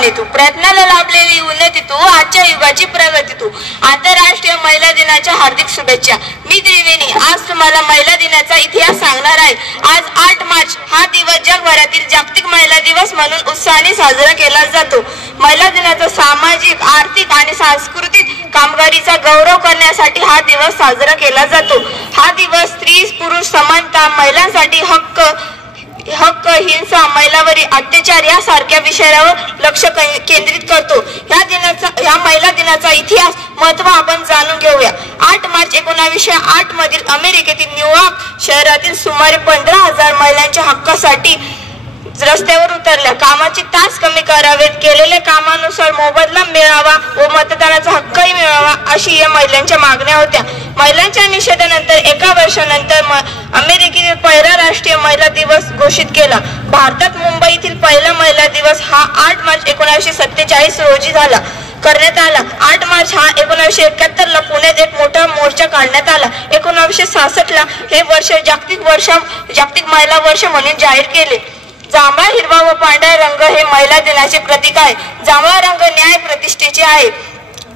सर्वस्वाने तू, प्रयत्नाला लाभलेली उन्नती तू, आजच्या युगाची प्रगती तू. आंतरराष्ट्रीय महिला दिनाच्या हार्दिक शुभेच्छा. मी त्रिवेणी आज तुम्हाला महिला दिनाचा इतिहास सांगणार आहे. आज 8 मार्च हा दिवस जगभरातील जागतिक महिला दिवस म्हणून उत्साहाने साजरा केला जातो. महिला दिनाचा सामाजिक, आर्थिक आणि सांस्कृतिक कामगिरीचा गौरव करण्यासाठी हा दिवस साजरा केला जातो. हा दिवस स्त्री पुरुष समानता, महिलांसाठी हक्क, हिंसा, महिलांवरील अत्याचार यासारख्या विषयावर लक्ष केंद्रित करतो. या महिला दिनाचा इतिहास महत्त्व आपण जाणून घेऊया. 8 मार्च 1908 मधील अमेरिकेतील न्यूयॉर्क शहरातील सुमारे 15,000 महिलांच्या हक्कासाठी रस्त्यावर उतरल्या. कामाचे तास कमी करावेत, केलेल्या कामानुसार मोबदला मिळावा व मतदानाचा हक्कही मिळावा अशी या महिलांच्या मागण्या होत्या. महिलांच्या निषेधानंतर एका वर्षानंतर अमेरिकेतील पहिला राष्ट्रीय महिला दिवस घोषित केला. भारतात मुंबईतील पहिला महिला दिवस हा 8 मार्च 1947 रोजी करण्यात आला. 8 मार्च हा 1971 ला पुण्यात एक मोठा मोर्चा काढण्यात आला. 1966 ला हे वर्ष जागतिक महिला वर्ष म्हणून जाहीर केले. जांभळा, हिरवा व पांढरा रंग हे महिला दिनाचे प्रतीक आहे. जांभळा रंग न्याय प्रतिष्ठेचे आहे,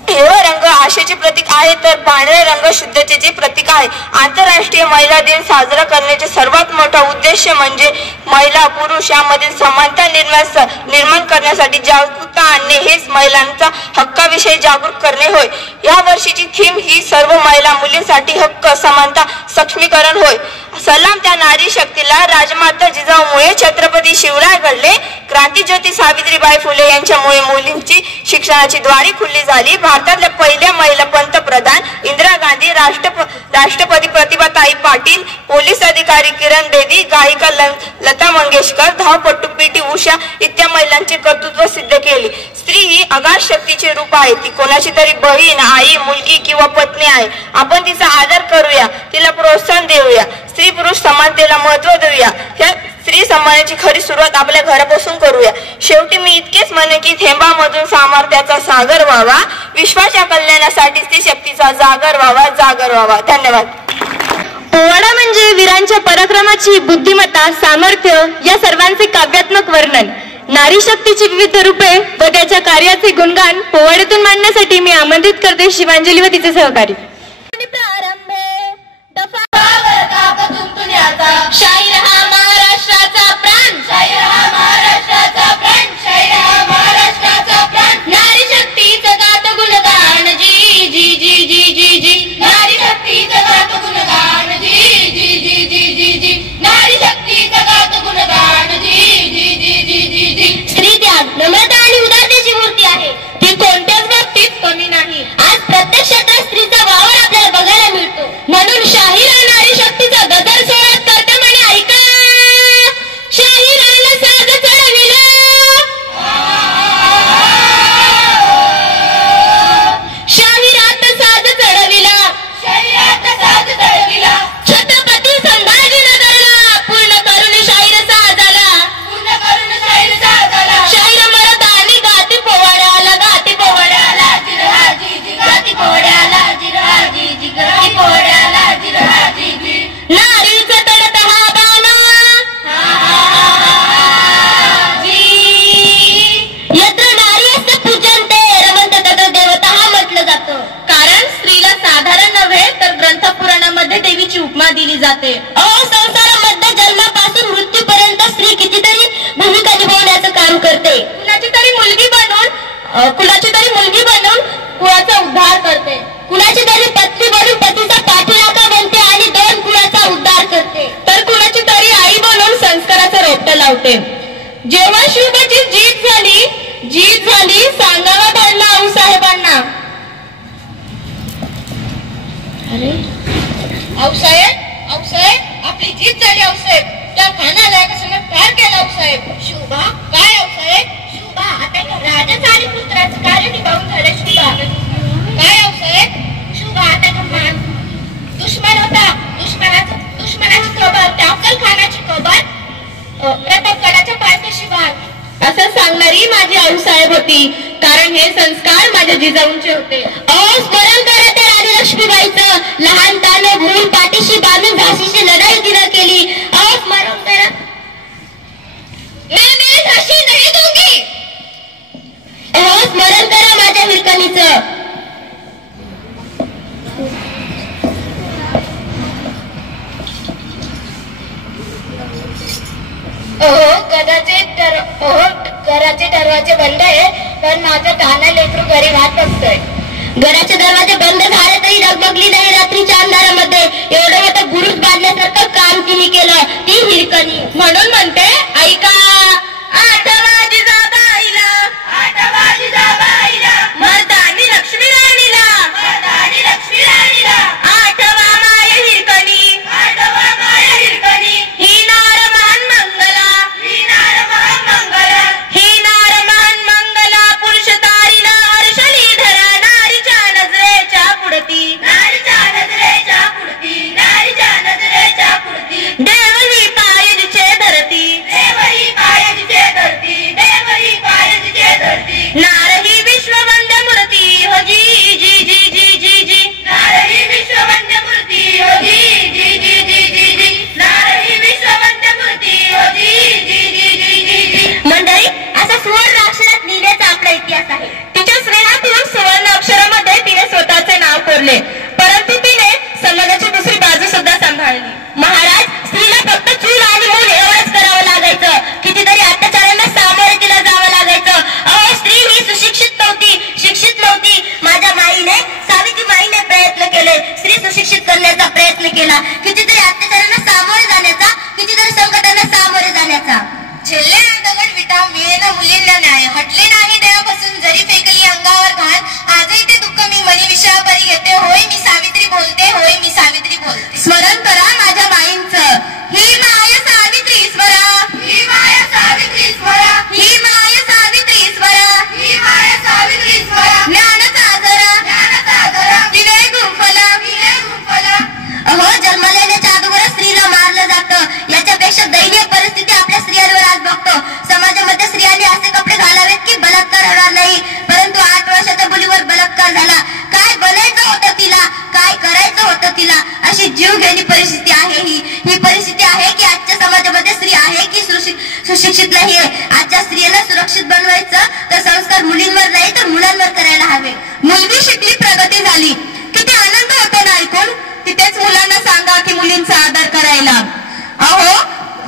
हिरवा रंग आशेचे प्रतीक आहे तर पांढरा रंग शुद्धतेचे प्रतीक आहे. आंतरराष्ट्रीय महिला दिन साजरा करण्याचे सर्वात मोठा उद्देश म्हणजे महिला पुरुष यामधील समानता निर्माण करण्यासाठी जागरूकता आणणे, हेच महिलांचा हक्काविषयी जागरूक करणे होय. या वर्षीची थीम ही सर्व महिला मुलींसाठी हक्क, समानता, सक्षमीकरण होय. सलाम त्या नारी शक्तीला, राजमाता जिजाऊमुळे छत्रपती शिवराय घडले, क्रांतीज्योती सावित्रीबाई फुले यांच्यामुळे मुलींची शिक्षणाची द्वारे खुली झाली. भारतातल्या पहिल्या महिला पंतप्रधान इंदिरा गांधी, राष्ट्रपती प्रतिभाताई पाटील, पोलीस अधिकारी किरण बेदी, गायिका लता मंगेशकर, धावपटू पी.टी. उषा इत्यादी महिलांचे कर्तृत्व सिद्ध केले. स्त्री ही अगाध शक्तीचे रूप आहे. ती कोणाची तरी बहीण, आई, मुलगी किंवा पत्नी आहे. आपण तिचा आदर करूया, तिला प्रोत्साहन देऊया, स्त्री पुरुष समानतेला महत्त्व देऊया. ह्या स्त्री सन्मानाची खरी सुरुवात आपल्या घरापासून करूया. शेवटी मी इतकेच म्हणेन की थेंबामधून सामर्थ्याचा सागर व्हावा, विश्वाच्या कल्याणासाठी स्त्री शक्तीचा जागर व्हावा. धन्यवाद. पोवाडा म्हणजे वीरांच्या पराक्रमाची, बुद्धिमत्ता, सामर्थ्य या सर्वांचे काव्यात्मक वर्णन. नारी शक्तीची विविध रूपे व त्याच्या कार्याचे गुणगान पोवाड्यातून मांडण्यासाठी मी आमंत्रित करते शिवांजली व तिचे सहकारी. शाहीर हा महाराष्ट्राचा प्राण, शाहीर हा महाराष्ट्राचा प्राण, शाहीर हा महाराष्ट्राचा प्राण. नारी शक्तीचं गात गुणगान जी जी जी जी जी जी. नारी शक्तीचं गात गुणगान जी जी जी जी जी जी. नारी शक्तीचं गात गुणगान जी जी जी जी जी जी. स्त्री त्याग, नम्रता आणि उदारतेची मूर्ती आहे. ती कोणत्याच बाबतीत कमी नाही. आज प्रत्येक क्षेत्रात स्त्रीचा वावर आपल्याला बघायला मिळतो. म्हणून शाहीर हा नारी शक्तीचा गदर सोडत करते म्हणे ऐका, शाहिराला साज चढविला, शाहिरात साज चढविला, शाहिरात साज चढविला. छत्रपती संभाजीनगरला पूर्ण करून शाहीर साजाला, पूर्ण करून शाहीर साजाला. शाहीर मर्दानी गाती पोवाड्याला, गाती पोवाड्याला जिरहाजी जी, गाती पोवाड्याला जिरहाजी जी, गाती पोवाड्याला जिरहाजी जी. नारीचं तडत हा बाणा यत्र नारी असते पूजन ते रमंत तत्र देवता हा म्हटलं जातं. कारण स्त्रीला साधारण नव्हे तर ग्रंथ पुराणामध्ये देवीची उपमा दिली जाते. संसारामध्ये जन्मापासून मृत्यूपर्यंत स्त्री कितीतरी भूमिका निभावण्याचं काम करते. कुणाची तरी मुलगी बनून कुळाचा उद्धार करते, कुणाची तरी पत्नी बनून पतीचा पाठीराखा बनते आणि 2 कुळाचा उद्धार करते, तर कुणाची तरी आई बनून संस्काराचं रोपटं लावते. जेव्हा शिवबाची जीत झाली सांगावा धाडला आऊसाहेबांना. अरे आऊसाहेब आपली जीत झाली. आऊसाहेब त्या खानाला कसं ठार केला. आऊसाहेब शिवबा काय? आऊसाहेब शिवबा आता राजाचं आणि पुत्राचं कार्य निभावून झालं. शिवबा काय? आऊसाहेब शिवबा आता दुश्मन होता, दुश्मनाची कबर, त्या अफजलखानाची कबर प्रतापगडाच्या पायथ्याशी असं सांगणारी माझी आऊसाहेब होती. कारण हे संस्कार माझ्या जिजाऊंचे होते. स्मरण करा त्या राणी लक्ष्मीबाईचं, लहानपणाने भरून पाठीशी बांधून झाशीची लढाई तिनं केली. स्मरण करा. मैं झाशी नहीं दूंगी. दरवाजे बंद आहे, पण माझं काना लेकरू घरी वाट बघतोय. घराचे दरवाजे बंद झाले तरी डगमगली नाही रात्रीच्या अंधारामध्ये. एवढं मोठं गुरुच बांधल्यासारखं काम तिने केलं ती हिरकणी. म्हणून म्हणते ऐका, आठवा जिजाबाईला, आठवा जिजाबाईला, मर्दानी लक्ष्मी राणीला, मर्दानी लक्ष्मी राणीला, आठवा माय हिरकणी, आठवा माय हिरकणी. ही नारमान मंगला, ही नारमान मंगला, ही नारमान मंगला, पुरुष तारीला हर्षली धरा, नारीच्या नजरेच्या पुढती, नारीच्या नजरेच्या पुढती, नारीच्या नजरेच्या पुढती. देव ही पायजीचे धरती, देव ही पायजीचे धरती, देव ही पायजीचे धरती. नार ही विश्ववंद्य मूर्ती हो जी जी जी जी जी जी, नार ही विश्ववंद्य मूर्ती हो जी जी जी जी जी जी, नार ही विश्ववंद्य मूर्ती हो जी जी जी जी जी जी. मंडळी, असा सुवर्ण अक्षरात लिहिण्याचा आपला इतिहास आहे. तिच्या स्नेहातून सुवर्ण अक्षरामध्ये तिने स्वतःचे नाव कोरले, परंतु तिने समाजाची दुसरी बाजू सुद्धा सांभाळली. महाराज, स्त्रीला फक्त चूल आणि मूल एवढंच करावं लागायचं, कितीतरी अत्याचारांना सामोरे तिला जावं लागायचं. अहो, स्त्री ही सुशिक्षित नव्हती, शिक्षित नव्हती. माझ्या माईने, सावित्रीबाईने प्रयत्न केले, स्त्री सुशिक्षित करण्याचा प्रयत्न केला, कितीतरी अत्याचारांना सामोरे जाण्याचा, कितीतरी संकटांना सामोरे जाण्याचा. झेलले ना दगड विटा, मिळेना मुलींना न्याय, हटले नाही देवापासून जरी फेकली अंगावर घाण. आजही ते दुःख मी मनी विषयापरी घेते, होय मी सावित्री बोलते, होय मी सावित्री बोलते. स्मरण करा माझ्या माईंचं, ही माय सावित्री स्मरा, ही माय सावित्री स्मरा, ही माय सावित्री स्मरा, ही माय सावित्री स्मरा. ज्ञानाचा आजरा, ज्ञानाचा आजरा, तिने गुंफला, तिने गुंफला. अहो, जन्मलेल्याच्या अगोदर स्त्रीला मारलं जातं. याच्यापेक्षा दयनीय परिस्थिती आपल्या स्त्रियांवर आज बघतो. समाजामध्ये स्त्रियांनी असे कपडे घालावेत की बलात्कार होणार नाही, परंतु 8 वर्षाच्या मुलीवर बलात्कार झाला. काय बनायचं होतं तिला, काय करायचं होतं तिला, अशी जीव घेणी परिस्थिती आहे. ही परिस्थिती आहे की आजच्या समाजामध्ये स्त्री आहे की सुशिक्षित नाही आहे. आजच्या स्त्रियांना सुरक्षित बनवायचं तर संस्कार मुलींवर नाही तर मुलांवर करायला हवे. मुलगी शिकली, प्रगती झाली, किती आनंद होतो ना ऐकून. तिथेच मुलांना सांगा की मुलींचा आदर करायला. अहो,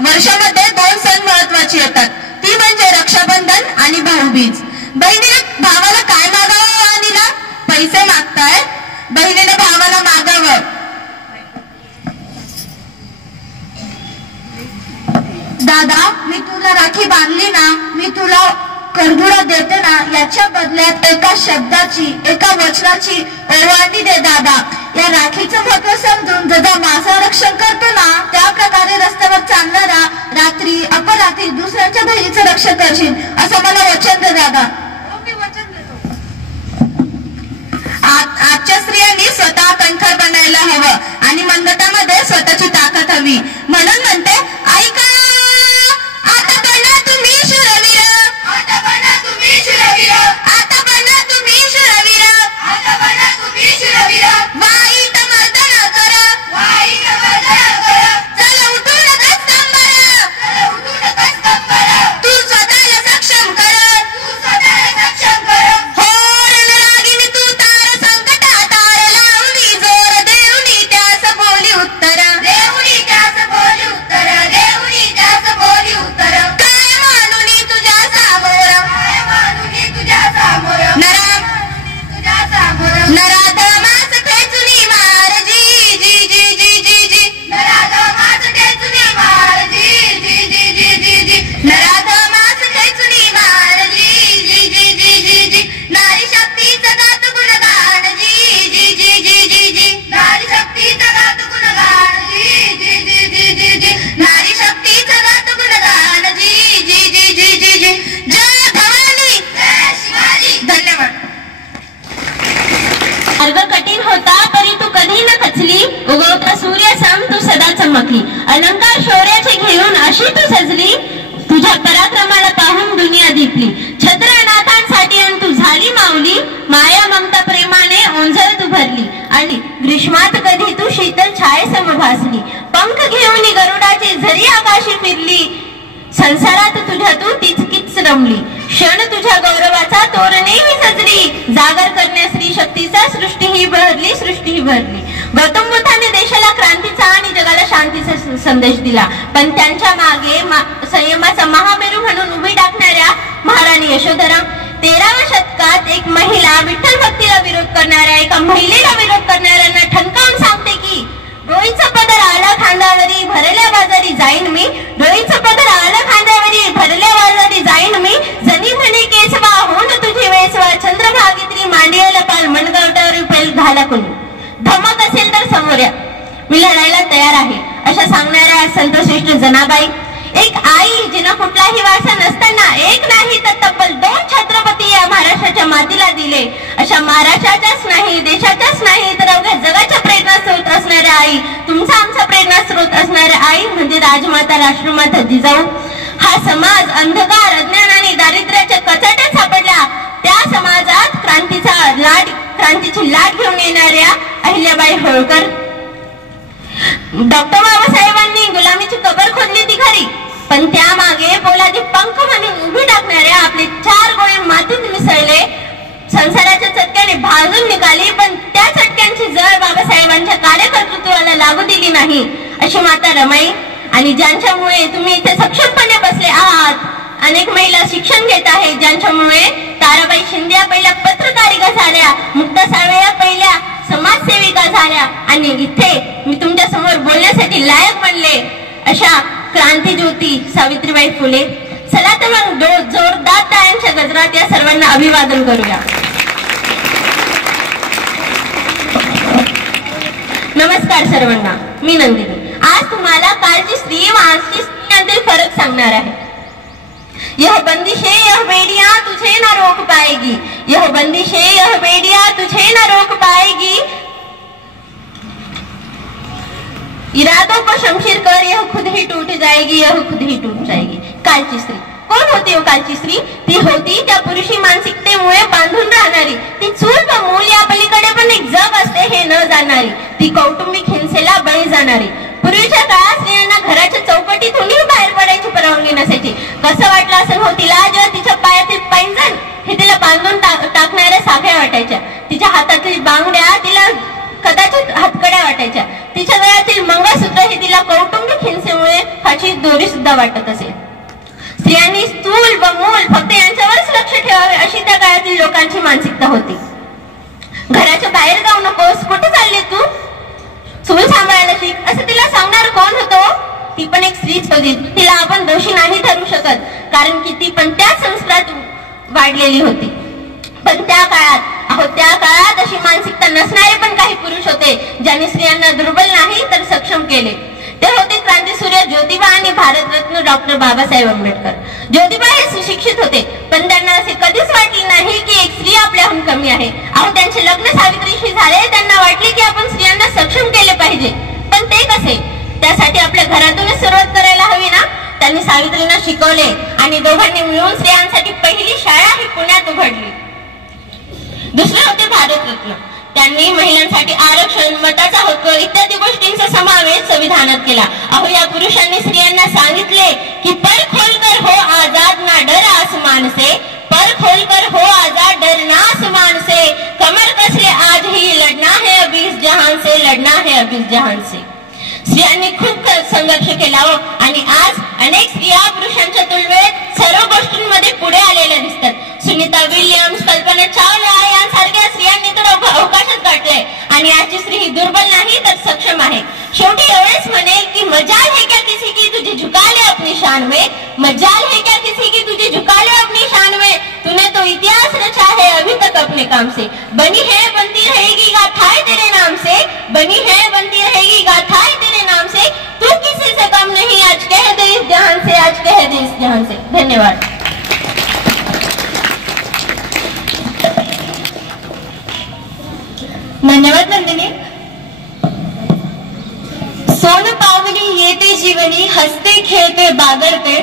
वर्षामध्ये 2 सण महत्वाचे येतात, ती म्हणजे रक्षाबंधन आणि भाऊबीज. बहिणीने भावाला काय मागावं वाणीला? पैसे मागताय, बहिणीने भावाला मागावं, दादा मी तुला राखी बांधली ना, मी तुला करदुरा देते ना, याच्या बदल्यात एका शब्दाची, एका वचनाची ओवाळणी दे दादा. या राखीचं महत्व समजून जसा माझं रक्षण करतो ना, त्या प्रकारे रस्त्यावर चालणारा रात्री अपरात्री दुसऱ्यांच्या बहिणीचं रक्षण करशील, असं मला वचन दे दादा. आजच्या स्त्रियांनी स्वतः कणखर बनायला हवं आणि मनगटामध्ये स्वतःची ताकद हवी. म्हणून म्हणते ऐका, आता बना तुम्ही शूरवीर, आता बना तुम्ही शूरवीर, आता बना तुम्ही शूरवीर, आता बना तुम्ही शूरवीर. वाईट मर्दन कर, वाईट मर्दन कर, चल उठून कस्तंबर, चल उठून कस्तंबर. तू स्वतःला सक्षम कर, तू स्वतःला सक्षम कर. हो रणरागिनी तू तार, संकटा तार लावली जोर, देवनी त्यास बोली उत्तर, देवनी त्यास बोली उत्तर, देवनी त्यास बोली उत्तर. काय मानुनी तुझ्या सामोर, काय मानुनी तुझ्या सामोर, तुझ्या सामोर. नराधमास ठेचुनी मार जी जी जी जी जी जी, नराधमास ठेचुनी मार जी जी जी जी जी जी, नराधमास ठेचुनी मार जी जी जी जी जी जी. नारी शक्तीचं गात गुणगान जी जी जी जी जी जी, नारी शक्तीचं गात गुणगान जी जी जी जी जी जी, नारी शक्तीचं गात गुणगान जी जी जी जी जी जी. जय भवानी, जय शिवाजी. धन्यवाद. मार्ग कठीण होता तरी तू कधी न खचली, उगवता सूर्य सम तू सदा चमकली. अलंकार शौर्याचे घेऊन अशी तू सजली, तुझ्या पराक्रमाला पाहून दुनिया दिपली. छत्रनाथांसाठी तू झाली माऊली, माया ममता प्रेमाने ओंझळ तू भरली. आणि ग्रीष्मात कधी तू शीतल छाये समभासली, पंख घेऊन गरुडाची झरी आकाशी फिरली. संसारात तुझ्या तू तिचकीच रमली, क्षण तुझ्या गौरवाचा तोरणेही सजली. जागर करण्या स्त्री शक्तीचा सृष्टी ही भरली, सृष्टी ही भरली. गौतम बुद्धाने देशाला क्रांतीचा आणि जगाला शांतीचा संदेश दिला, पण त्यांच्या मागे संयमाचा महामेरू म्हणून उभी टाकणाऱ्या महाराणी यशोधरा झाला कोणी. धमक असेल तर समोर या, मी लढायला तयार आहे अशा सांगणाऱ्या संतश्रेष्ठ जनाबाई. एक आई जिनं कुठलाही वारसा नसताना एक नाही तर तब्बल 2 छत्रपती या महाराष्ट्राच्या मातीला दिले. अशा महाराष्ट्राच्याच नाही, देशाच्याच नाही तर अवघ्या जगाच्या प्रेरणास्रोत असणाऱ्या आई, तुमचा आमचा प्रेरणास्रोत असणाऱ्या आई म्हणजे राजमाता राष्ट्रमाता जिजाऊ. हा समाज अंधकार, अज्ञान आणि दारिद्र्याच्या कचाट्यात सापडला. त्या समाजात क्रांतीची लाट घेऊन येणाऱ्या अहिल्याबाई होळकर. डॉक्टर बाबासाहेबांनी गुलामीची कबर खोदली ती खरी, पण त्यामागे पोलादी पंख म्हणून उभी टाकणाऱ्या आपले 4 गोळे मातीत मिसळले. संसाराच्या चटक्याने भाजून निघाली, पण त्या चटक्यांची जळ बाबासाहेबांच्या कार्यकर्तृत्वाला लागू दिली नाही. अशी माता रमाई. आणि ज्यांच्यामुळे तुम्ही इथे सक्षमपणे बसले आहात, अनेक महिला शिक्षण घेत आहेत, ज्यांच्यामुळे ताराबाई शिंदे या पहिल्या पत्रकारिका झाल्या, मुक्ता साळवे या पहिल्या समाजसेविका झाल्या आणि इथे मी तुमच्या समोर बोलण्यासाठी लायक बनले अशा क्रांतीज्योती सावित्रीबाई फुले. चला तर मग जोरदार टाळ्यांच्या गजरात या सर्वांना अभिवादन करूया. नमस्कार सर्वांना, मी नंदिनी. आज तुम्हाला कालची स्त्री व आजची स्त्री यांतील फरक सांगणार आहे. यह बंदिशे यह बेड़ियां तुझे ना रोक पाएगी, यह बंदिशे यह बेड़ियां तुझे ना रोक पाएगी, इरादों को शमशीर कर यह खुद ही टूट जाएगी, यह खुद ही टूट जाएगी. कालची स्त्री कोण होती हो? कालची स्त्री ती होती त्या पुरुषी मानसिकतेमुळे बांधून राहणारी, ती चूल व मूल या पलीकडे पण एक जग असते हे न जाणारी, ती कौटुंबिक हिंसेला बळी जाणारी. पूर्वीच्या काळात स्त्रियांना घराच्या चौकटीतूनही बाहेर पडायची परवानगी नसायची. कसं वाटलं असेल हो तिला जेव्हा तिच्या पायातील पैंजण हे तिला बांधून टाकणाऱ्या साखळ्या वाटायच्या, तिच्या हातातील बांगड्या तिला कदाचित हातकड्या वाटायच्या, तिच्या गळ्यातील मंगळसूत्र हे तिला कौटुंबिक हिंसेमुळे फाशी दोरी सुद्धा वाटत असेल. स्त्रियांनी स्थूल व मूल फक्त यांच्यावरच लक्ष ठेवावे अशी त्या काळातील लोकांची मानसिकता होती. घराच्या बाहेर जाऊ नकोस, कुठे चालली तू, चूल सांभाळायला शिक असं तिला सांगणार कोण होतो? ती पण एक स्त्रीच होती. तिला आपण दोषी नाही ठरवू शकत, कारण की ती पण त्याच संस्कारात वाढलेली होती. पण त्या काळात अशी मानसिकता नसणारे पण काही पुरुष होते, ज्यांनी स्त्रियांना दुर्बल नाही तर सक्षम केले. ते होते क्रांतीसूर्य ज्योतिबा आणि भारतरत्न डॉक्टर बाबासाहेब आंबेडकर. ज्योतिबा हे सुशिक्षित होते, पण त्यांना असे कधीच वाटले नाही की एक स्त्री आपल्याहून कमी आहे. त्यांचे लग्न सावित्रीशी झाले, त्यांना वाटले की आपण स्त्रियांना सक्षम केले पाहिजे. पण ते कसे? त्यासाठी आपल्या घरातूनच सुरुवात करायला हवी ना. त्यांनी सावित्रींना शिकवले आणि दोघांनी मिळून स्त्रियांसाठी पहिली शाळा ही पुण्यात उघडली. दुसरे होते भारतरत्न. त्यांनी महिलांसाठी आरक्षण, मताचा हक्क इत्यादी गोष्टींचा समावेश संविधानात केला. या पुरुषांनी स्त्रियांना सांगितले की पर खोलकर हो आजाद ना डर आसमान से, पर खोलकर हो आजाद डर ना आसमान से, कमर कस ले आज ही लढना है अब इस जहान से, लढना है अब इस जहान से. स्त्रियांनी खूप संघर्ष केला आणि आज अनेक स्त्रिया पुरुषांच्या तुलनेत सर्व गोष्टींमध्ये पुढे आलेल्या दिसतात. सुनीता विल्यम्स, कल्पना चावला यांसारख्या स्त्रियांनी तर अवकाशात गाठले आणि आजची स्त्री ही दुर्बल नाही तर सक्षम आहे. शेवटी एवढेच म्हणेल की मजाल है क्या किसी की तुझे झुका ले अपनी शान में, मजाल है क्या किसी की तुझे झुका ले अपनी शान में, तूने तो इतिहास रचा है अभी तक अपने काम से, बनी है बनती रहेगी गाथाएं तेरे नाम से, बनी है बनती रहेगी गाथाएं तेरे नाम से, तू किसी से कम नहीं, आज कह दे इस जहान से, आज कह दे इस जहान से. धन्यवाद. धन्यवाद नंदिनी. सोन पावली येते जीवनी, हसते खेळते बागडते,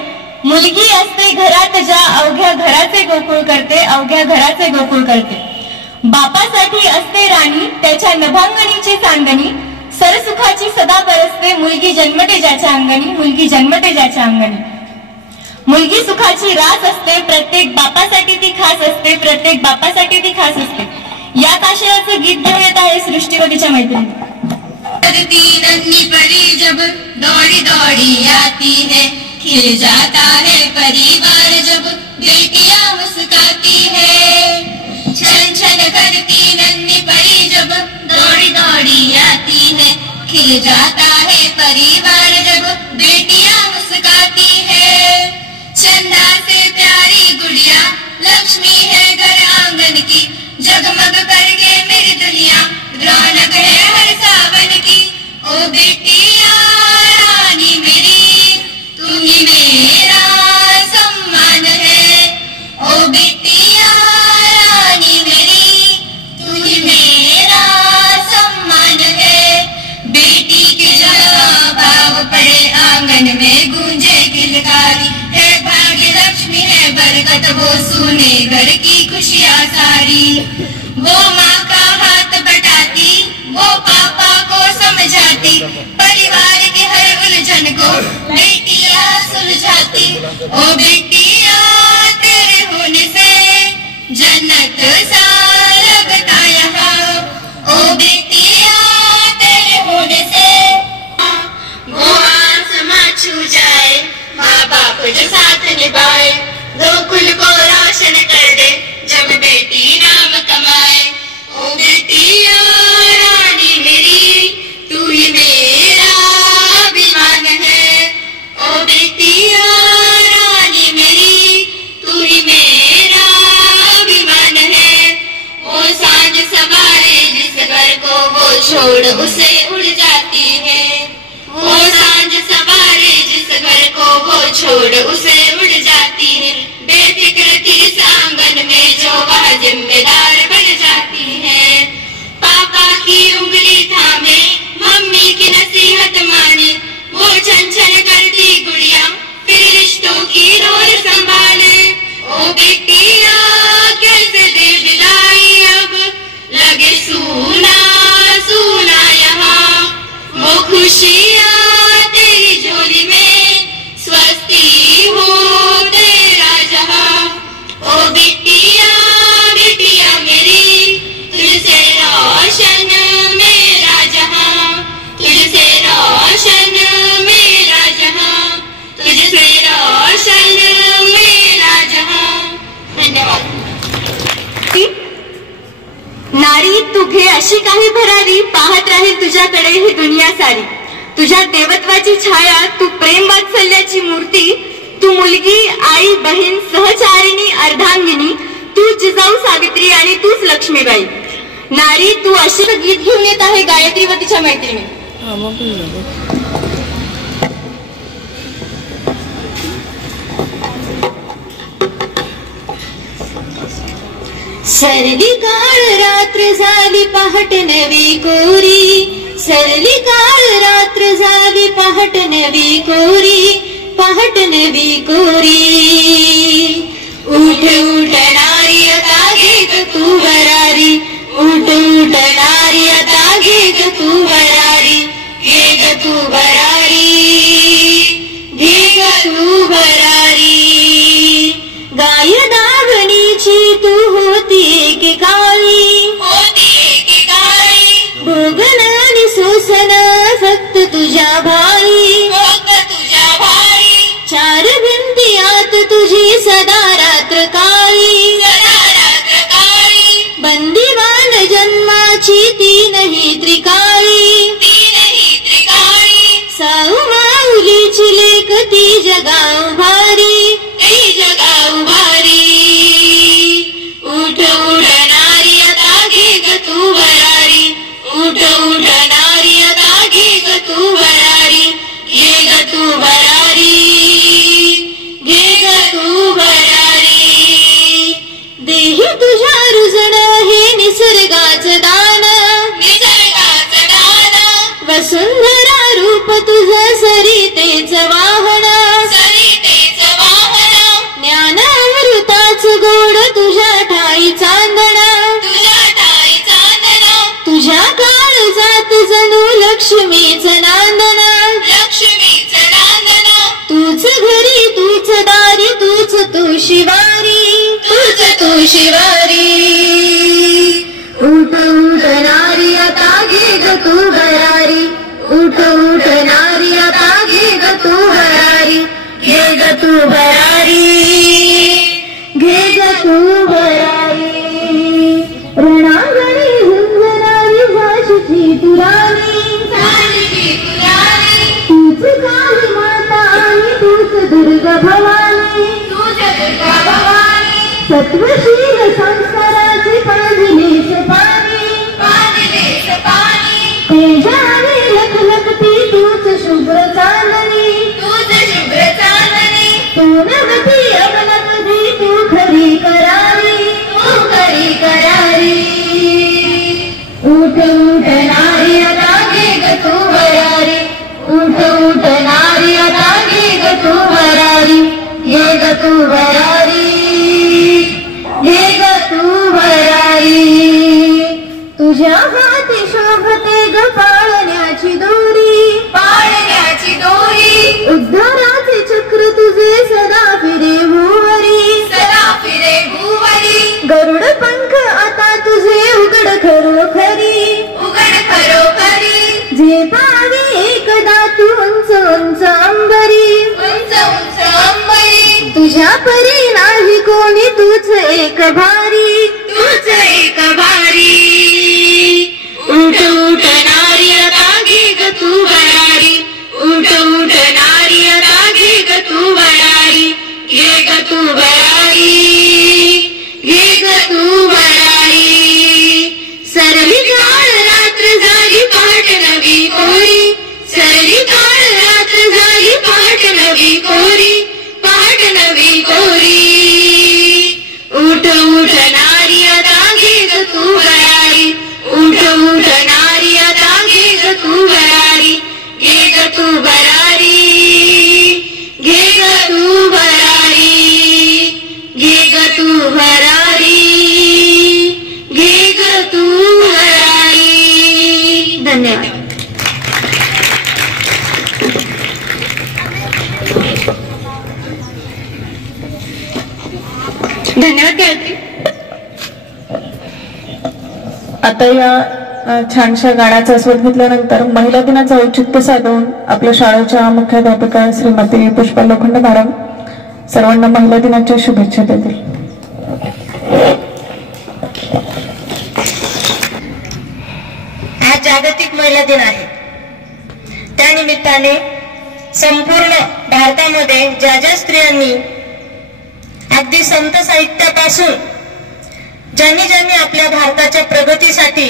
मुलगी असते घरात ज्या अवघ्या घराचे गोकुळ करते, अवघ्या घराचे गोकुळ करते. बापासाठी असते राणी त्याच्या नभांगणीची चांदणी, सरसुखाची सदा बरसते मुलगी जन्मते ज्याच्या अंगणी, मुलगी जन्मते ज्याच्या अंगणी. मुलगी सुखाची रास असते, प्रत्येक बापासाठी ती खास असते, प्रत्येक बापासाठी ती खास असते. या काशीराचं गीत घेऊन येत आहे सृष्टीवतीच्या मैत्रिणी. नन्ही परी जब दौड़ी दौड़ी आती है, खिल जाता है परिवार जब बेटियां मुस्काती है. छन छन करती नन्ही परी जब दौड़ी दौड़ी आती है, खिल जाता है परिवार जब बेटियां मुस्काती है. चंदा से प्यारी गुड़िया लक्ष्मी है घर आंगन की, जगमग करके मेरी दुनिया है बरकत वो सुने घर की खुशियाँ सारी। वो माँ का हाथ बटाती, वो पापा को समझाती, परिवार के हर उलझन को बेटियाँ सुलझाती। ओ बेटियाँ तेरे होने से जन्नत सा लगता यहाँ। ओ बेटियाँ तेरे होने से वो आसमां छू जाए, माँ बाप जो साथ निभाए, दो कुल को रोशन कर दे जब बेटी नाम कमाए। ओ बेटिया रानी मेरी तू ही मेरा अभिमान है। ओ बेटिया रानी मेरी तू ही मेरा अभिमान है। वो सांझ सवारे जिस घर को वो छोड़ उसे उड़ जाती है। वो सांझ सवारे जिस घर को वो छोड़ उसे उड़ जाती है। बेफिक्र थी इस आंगन में जो वह जिम्मेदार बन जाती है। पापा की उंगली थामे मम्मी की नसीहत माने, वो छन छन करती गुड़िया फिर रिश्तों की डोर संभाले। ओ बेटिया कैसे दे विदाई अब लगे सूना सूना यहाँ। वो खुशियाँ तेरी झोली में स्वस्ति हो तेरा जहाँ। ओ बिटिया बिटिया मेरी तुझसे रोशन मेरा जहाँ। तुझसे रोशन मेरा जहाँ। तुझसे रोशन मेरा जहाँ। धन्यवाद। नारी तू घे अशी काही भरारी, पाहत राहील तुझ्याकडे ही दुनिया सारी। तुझ्या देवत्वाची छाया, तू प्रेम वात्सल्याची मूर्ती, तू मुलगी आई बहीण सहचारिणी अर्धांगिनी, तू जिजाऊ सावित्री आणि तूच लक्ष्मीबाई। नारी तू अशी गीत घेऊन येत आहे गायत्री व तिच्या मैत्रिणी। सरली काळ रात्र झाली पहाट नवी कोरी। सरली काळ रात्र झाली पहाट नवी कोरी। पहाट नवी कोरी। उठ उठ नारी आता घे ग तू भरारी। उठ उठ नारी आता घे ग तू भरारी। घे ग तू भरारी। घे ग तू भरारी। गाय दावणीची तू होती एकेकाळी। होती एकेकाळी। भोगन आणि सोसन फक्त तुझ्या भाई। फक्त तुझ्या भाई। चार भिंती आत तुझी सदा रात्र काळी। सदा रात्र काळी। बंदिवान जन्माची तीनही त्रिकाळी। तीनही त्रिकाळी। साऊ माऊलीची लेक ती जगाऊ भारी। ती जगाऊ भारी। उठ उठ नारी आता घे ग तू भरारी। उठ उठ नारी आता घे ग तू भरारी। घे ग तू भरारी। घे ग तू भरारी। देही तुझ्या रुजण हे निसर्गाचं दान। निसर्गाचं दान। वसुंधरा रूप तुझं सरितेच वाहन। सरितेच वाहन। ज्ञान अमृताच गोड तुझ्या ठाई चांदणा। तुझ्या ठाई चांदणा। तुझ्या काळजात जणू लक्ष्मीच नांदणा। लक्ष्मीच नांदणा। तूच घरी तूच दारी तूच तू शिवारी। तूच तू शिवारी। उठ उठ नारी आता घे ग तू भरारी। उठ उठ नारी आता घे ग तू भरारी। घे ग तू भरारी। घे ग तू भरारी। रणांगणी झुंजणारी झाशीची तुराणी। झाशीची तुराणी। तूच काली माता आणि तूच दुर्गा भवानी। तूच दुर्गा भवानी। सत्वशील संस्काराची पाजलीच पाणी। पाजलीच पाणी। तेजाने लखलखती तूच शुभ्र चांदणी। तूच शुभ्र चांदणी। सोनवती अवनवती तू खरी करारी। तू खरी करारी। उठ उठ नारी आता घे ग तू भरारी। उठ उठ नारी आता घे ग तू भरारी। घे ग तू भरारी। तुझ्या परी नाही कोणी, तूच एक भारी, तूच एक भारी. उठ उठ नारी आता घे ग तू भरारी, उठ उठ नारी आता घे ग तू भरारी, घे ग तू भरारी, घे ग तू भरारी. सरली काळ रात्र झाली पहाट नवी कोरी, सरली काळ रात्र झाली पहाट नवी कोरी, पहाट नवी कोरी. उठ उठ नारी आता घे ग तू भरारी, उठ उठ नारी आता घे ग तू भरारी, घे ग तू भरारी, घे ग तू भरारी, घे ग तू भरारी, घे ग तू भरारी. धन्यवाद. धन्यवाद गायत्री. आता या छानशा गाण्याचा आस्वाद घेतल्यानंतर महिला दिनाचं औचित्य साधून आपल्या शाळेच्या मुख्याध्यापिका श्रीमती पुष्पा लोखंडे मॅडम सर्वांना महिला दिनाच्या शुभेच्छा देतील. आज जागतिक महिला दिन आहे. त्यानिमित्ताने संपूर्ण भारतामध्ये ज्या ज्या स्त्रियांनी अगदी संत साहित्यापासून ज्यांनी आपल्या भारताच्या प्रगतीसाठी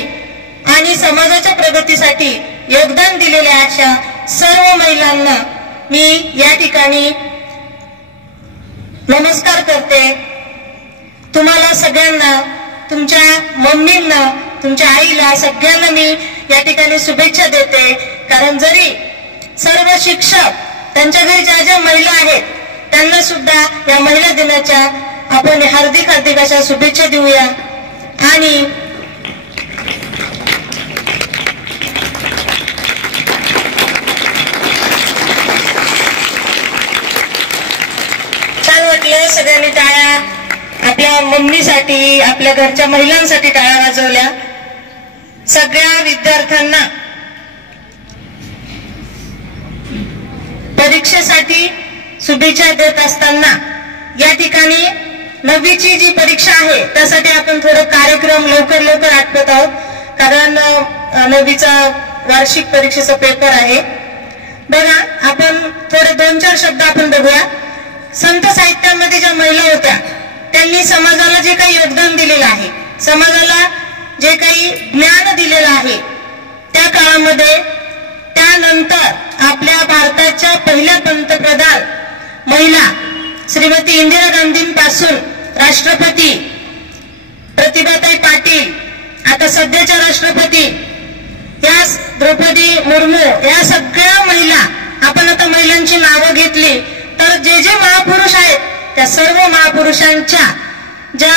आणि समाजाच्या प्रगतीसाठी योगदान दिलेल्या अशा सर्व महिलांना मी या ठिकाणी नमस्कार करते. तुम्हाला सगळ्यांना, तुमच्या मम्मींना, तुमच्या आईला, सगळ्यांना मी या ठिकाणी शुभेच्छा देते. कारण जरी सर्व शिक्षक त्यांच्या घरी ज्या ज्या महिला आहेत त्यांना सुद्धा या महिला दिनाच्या आपण हार्दिक हार्दिक अशा शुभेच्छा देऊया. आणि छान वाटलं. सगळ्यांनी टाळ्या आपल्या मम्मीसाठी, आपल्या घरच्या महिलांसाठी टाळ्या वाजवल्या. सगळ्या विद्यार्थ्यांना परीक्षेसाठी शुभेच्छा देत असताना या ठिकाणी 9वीची जी परीक्षा आहे त्यासाठी आपण थोडं कार्यक्रम लवकर आटपत आहोत. कारण 9वीचा वार्षिक परीक्षेचा पेपर आहे. बघा, आपण थोडे 2-4 शब्द आपण बघूया. संत साहित्यामध्ये ज्या महिला होत्या त्यांनी समाजाला जे काही योगदान दिलेलं आहे, समाजाला जे काही ज्ञान दिलेलं आहे, त्या काळामध्ये त्यानंतर आपल्या भारताच्या पहिल्या पंतप्रधान महिला श्रीमती इंदिरा गांधींपासून राष्ट्रपती प्रतिभाताई पाटील, आता सध्याच्या राष्ट्रपती या द्रौपदी मुर्मू, या सगळ्या महिला, आपण आता महिलांची नावं घेतली तर जे जे महापुरुष आहेत त्या सर्व महापुरुषांच्या ज्या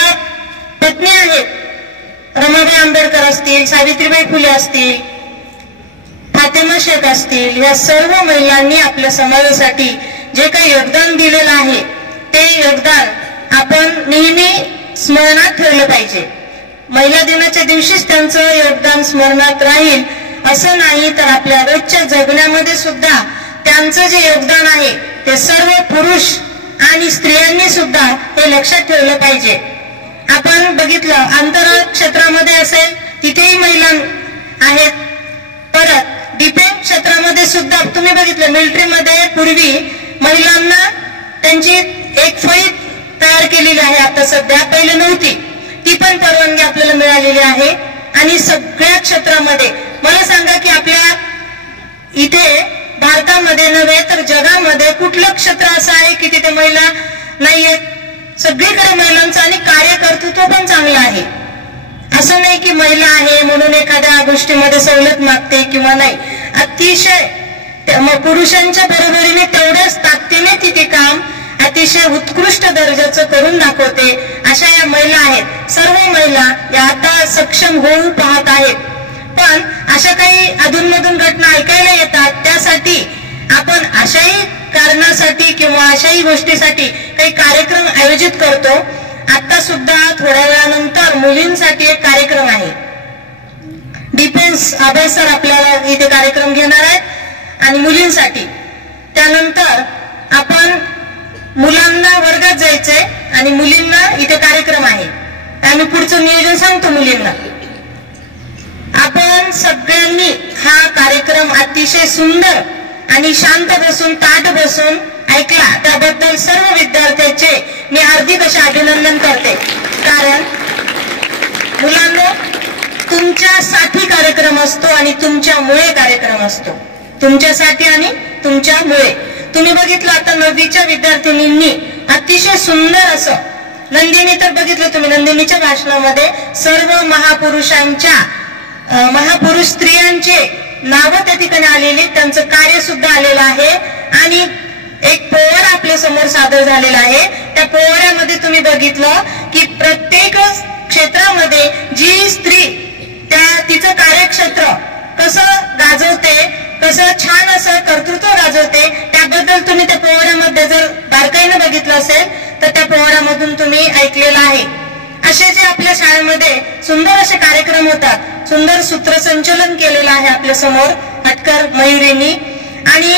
पत्नी आहेत, रमाबाई आंबेडकर असतील, सावित्रीबाई फुले असतील, फातेमा शेख असतील, या सर्व महिलांनी आपल्या समाजासाठी जे काही योगदान दिलेलं आहे ते योगदान आपण नेहमी स्मरणात ठेवलं पाहिजे. महिला दिनाच्या दिवशीच त्यांचं योगदान स्मरणात राहील असं नाही, तर आपल्या रोजच्या जगण्यामध्ये सुद्धा त्यांचं जे योगदान आहे ते सर्व पुरुष आणि स्त्रियांनी सुद्धा हे लक्षात ठेवलं पाहिजे. आपण बघितलं अंतराळ क्षेत्रामध्ये असेल तिथेही महिला आहेत. परत डिफेन्स क्षेत्रामध्ये सुद्धा तुम्ही बघितलं, मिलिटरीमध्ये पूर्वी महिलांना त्यांची एक फौज तयार केलेली आहे, आता सध्या, पहिले नव्हती. ती पण परवानगी आपल्याला मिळालेली आहे. आणि सगळ्या क्षेत्रामध्ये मला सांगा की आपल्या इथे भारतामध्ये नव्हे तर जगामध्ये कुठलं क्षेत्र असं आहे की तिथे महिला नाहीयेत? सगळीकडे महिलांचं आणि कार्यकर्तृत्व पण चांगलं आहे. असं नाही की महिला आहे म्हणून एखाद्या गोष्टीमध्ये सवलत मागते किंवा नाही. अतिशय पुरुषांच्या बरोबरीने तेवढ्याच ताकदीने तिथे काम अतिशय उत्कृष्ट दर्जाचं करून दाखवते. अशा या महिला आहेत. सर्व महिला या आता सक्षम होऊन पाहत आहेत. पण अशा काही अधूनमधून घटना ऐकायला येतात. त्यासाठी आपण अशाही कारणासाठी किंवा अशाही गोष्टीसाठी काही कार्यक्रम आयोजित करतो. आता सुद्धा थोड्या वेळानंतर मुलींसाठी एक कार्यक्रम आहे. डिफेन्स आभास सर आपल्याला इथे कार्यक्रम घेणार आहेत आणि मुलींसाठी. त्यानंतर आपण मुलांना वर्गात जायचंय आणि मुलींना इथे कार्यक्रम आहे. आम्ही पुढचं नियोजन सांगतो मुलींना. आपण सगळ्यांनी हा कार्यक्रम अतिशय सुंदर आणि शांत बसून ताट बसून ऐकला, त्याबद्दल सर्व विद्यार्थ्यांचे मी हार्दिक असे अभिनंदन करते. कारण मुलांना तुमच्यासाठी कार्यक्रम असतो आणि तुमच्यामुळे कार्यक्रम असतो. तुमच्यासाठी आणि तुमच्यामुळे. तुम्ही बघितलं आता 9वीच्या विद्यार्थिनींनी अतिशय सुंदर असं नंदिनी तर बघितलं तुम्ही, नंदिनीच्या भाषणामध्ये सर्व महापुरुषांच्या महापुरुष स्त्रियांचे नावं त्या ठिकाणी आलेली, त्यांचं कार्य सुद्धा आलेलं आहे आणि एक पोवाडा आपल्या समोर सादर झालेला आहे. त्या पोवाड्यामध्ये तुम्ही बघितलं की प्रत्येक क्षेत्रामध्ये जी स्त्री तिचं कार्यक्षेत्र कसं गाजवते, कसं छान असं कर्तृत्व गाजवते, त्याबद्दल तुम्ही त्या पोवाड्यामध्ये जर बारकाईने बघितलं असेल तर त्या पोवाड्यामधून तुम्ही ऐकलेलं आहे. असे जे आपल्या शाळेमध्ये सुंदर असे कार्यक्रम होतात, सुंदर सूत्रसंचलन केलेलं आहे आपल्या समोर हटकर मयुरींनी. आणि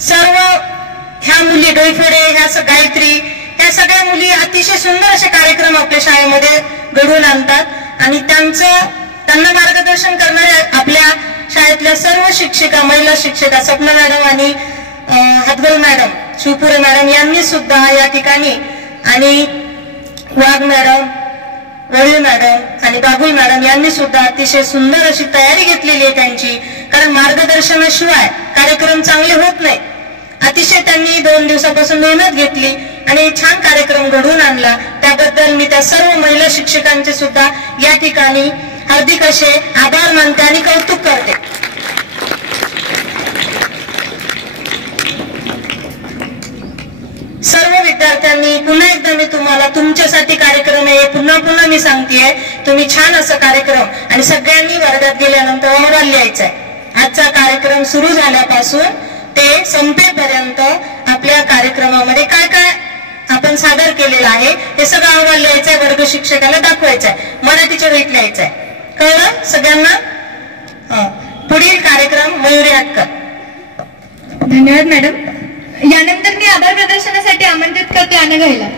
सर्व ह्या मुली डोईफोडे, ह्या गायत्री, ह्या सगळ्या मुली अतिशय सुंदर असे कार्यक्रम आपल्या शाळेमध्ये घडवून आणतात आणि त्यांना मार्गदर्शन करणाऱ्या आपल्या शाळेतल्या सर्व शिक्षिका, महिला शिक्षिका सपना मॅडम आणि हातगल मॅडम, शिवपुरे मॅडम यांनी सुद्धा या ठिकाणी, आणि वाघ मॅडम, वळीव मॅडम आणि बाबुल मॅडम यांनी सुद्धा अतिशय सुंदर अशी तयारी घेतलेली आहे त्यांची. कारण मार्गदर्शनाशिवाय कार्यक्रम चांगले होत नाही. अतिशय त्यांनी 2 दिवसापासून मेहनत घेतली आणि छान कार्यक्रम घडवून आणला. त्याबद्दल मी त्या सर्व महिला शिक्षकांचे सुद्धा या ठिकाणी हार्दिक असे आभार मानते आणि कौतुक करते. सर्व विद्यार्थ्यांनी पुन्हा एकदा मी तुम्हाला तुमच्यासाठी कार्यक्रम आहे, पुन्हा मी सांगतेय, तुम्ही छान असं कार्यक्रम आणि सगळ्यांनी वर्गात गेल्यानंतर अहवाल लिहायचा आहे. आजचा कार्यक्रम सुरू झाल्यापासून ते संपेपर्यंत आपल्या कार्यक्रमामध्ये काय काय आपण सादर केलेलं आहे हे सगळं अहवाल लिहायचा आहे, वर्ग शिक्षकाला दाखवायचा आहे, मराठीच्या वहीत लिहायचं आहे. कळलं सगळ्यांना? पुढील कार्यक्रम मयुरी हटकर. धन्यवाद मॅडम. यानंतर मी आभार प्रदर्शनासाठी आमंत्रित करते अनघाईला.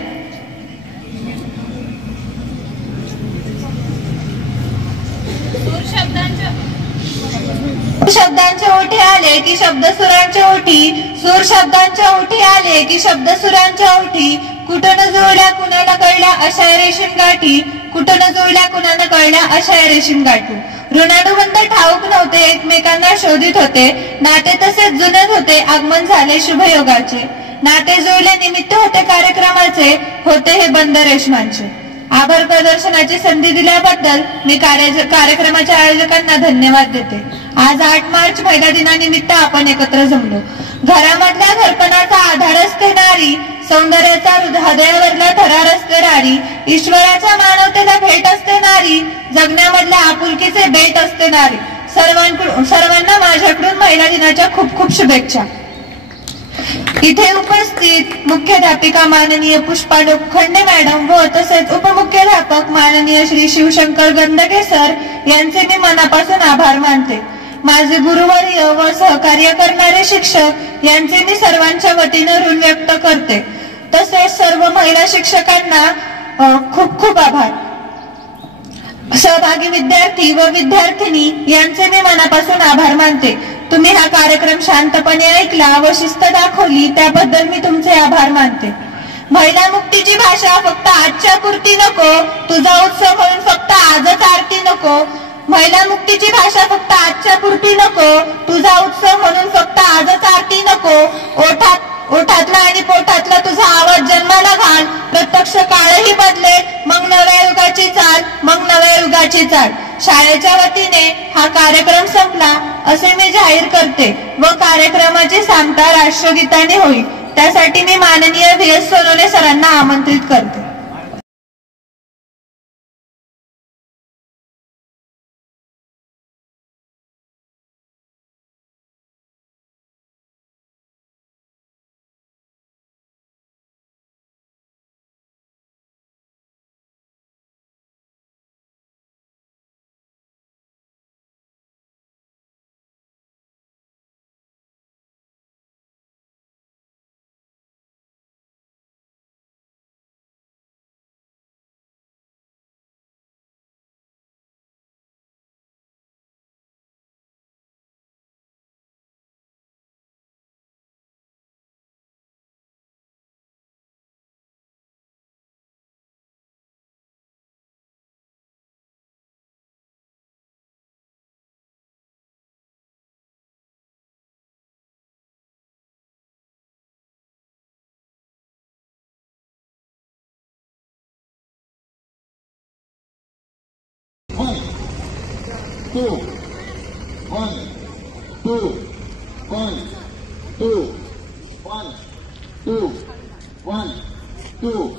शब्दांच्या ओठी आले की शब्द सुरांच्या ओठी, सूर शब्दांच्या ओठी आले की शब्द सुरांच्या ओठी, कुठं न जुळल्या कुणाला कळल्या अशा रेशीम गाठी, कुठं न जुळल्या कुणाला कळल्या अशा रेशीम गाठी. ऋणानुबंध ठाऊक नव्हते, एकमेकांना शोधित होते, नाते तसेच जुनत होते, आगमन झाले शुभयोगाचे, नाते जुळले निमित्त होते कार्यक्रमाचे, होते हे बंद रेशमांचे. आभार प्रदर्शनाची संधी दिल्याबद्दल मी कार्यक्रमाच्या आयोजकांना धन्यवाद देते. आज 8 मार्च महिला दिनानिमित्त आपण एकत्र जमलो. घरामधल्या घरपणाचा आधार असते नारी, सौंदर्याचा हृदयावरला थरार असते नारी, ईश्वराच्या मानवतेला भेट असते नारी, जगण्यामधल्या आपुलकीचे बेट असते नारी. सर्वांना माझ्याकडून महिला दिनाच्या खूप खूप शुभेच्छा. इथे उपस्थित मुख्याध्यापिका माननीय पुष्पा लोखंडे मॅडम व तसेच उपमुख्याध्यापक माननीय श्री शिवशंकर गंदगे सर यांचे मी मनापासून आभार मानते. माझे गुरुवर्य व सहकार्य करणारे शिक्षक यांचे मी सर्वांच्या वतीने ऋण व्यक्त करते. तसेच सर्व महिला शिक्षकांना खूप खूप आभार. सहभागी विद्यार्थी व विद्यार्थिनी यांचे मी मनापासून आभार मानते. तुम्ही हा कार्यक्रम शांतपणे ऐकला व शिस्त दाखवली त्याबद्दल मी तुमचे आभार मानते. महिला मुक्तीची भाषा फक्त आजच्या पुरती नको, तुझा उत्सव म्हणून फक्त आजच आरती नको. महिला मुक्तीची भाषा फक्त आजच्या पुरती नको, तुझा उत्सव म्हणून फक्त आजच आरती नको. ओठातला आणि पोटातला तुझा आवाज जन्माला घाल, प्रत्यक्ष काळही बदलेल, मग नव्या युगाची चाल, मग नव्या युगाची चाल. शाळेच्या वतीने हा कार्यक्रम संपला असे मी जाहीर करते व कार्यक्रमाची सांगता राष्ट्रगीताने होईल. त्यासाठी मी माननीय VS सोनवणे सरांना आमंत्रित करते. 2 1 2 1 2 1 2 1 2